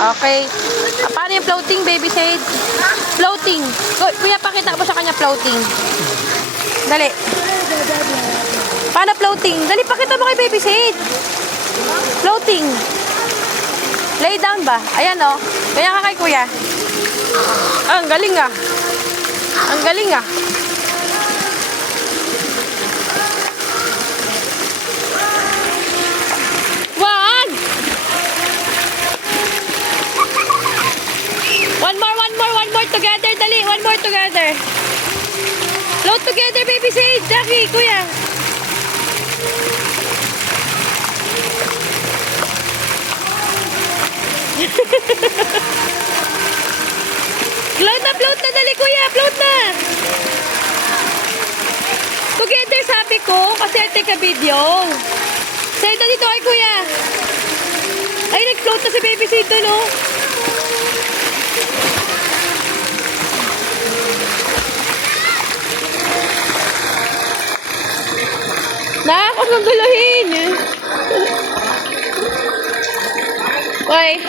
Okay. Paano yung floating, baby Shade? Floating. Kuya, pakita mo sa kanya floating. Dali. Paano floating? Dali, pakita mo kay baby Shade. Floating. Lay down ba? Ayan, oh. Kaya ka kay kuya. Ang galing ah. Ang galing ah. Wag! One more together. Dali, one more together. Float together, baby Sage. Jackie, kuya. Float na, dali kuya, float na. Together sabi ko, kasi I'll take a video. Say dito kay kuya. Ay, nag-float na si baby Sito, no? Nakakaguluhin. Bye.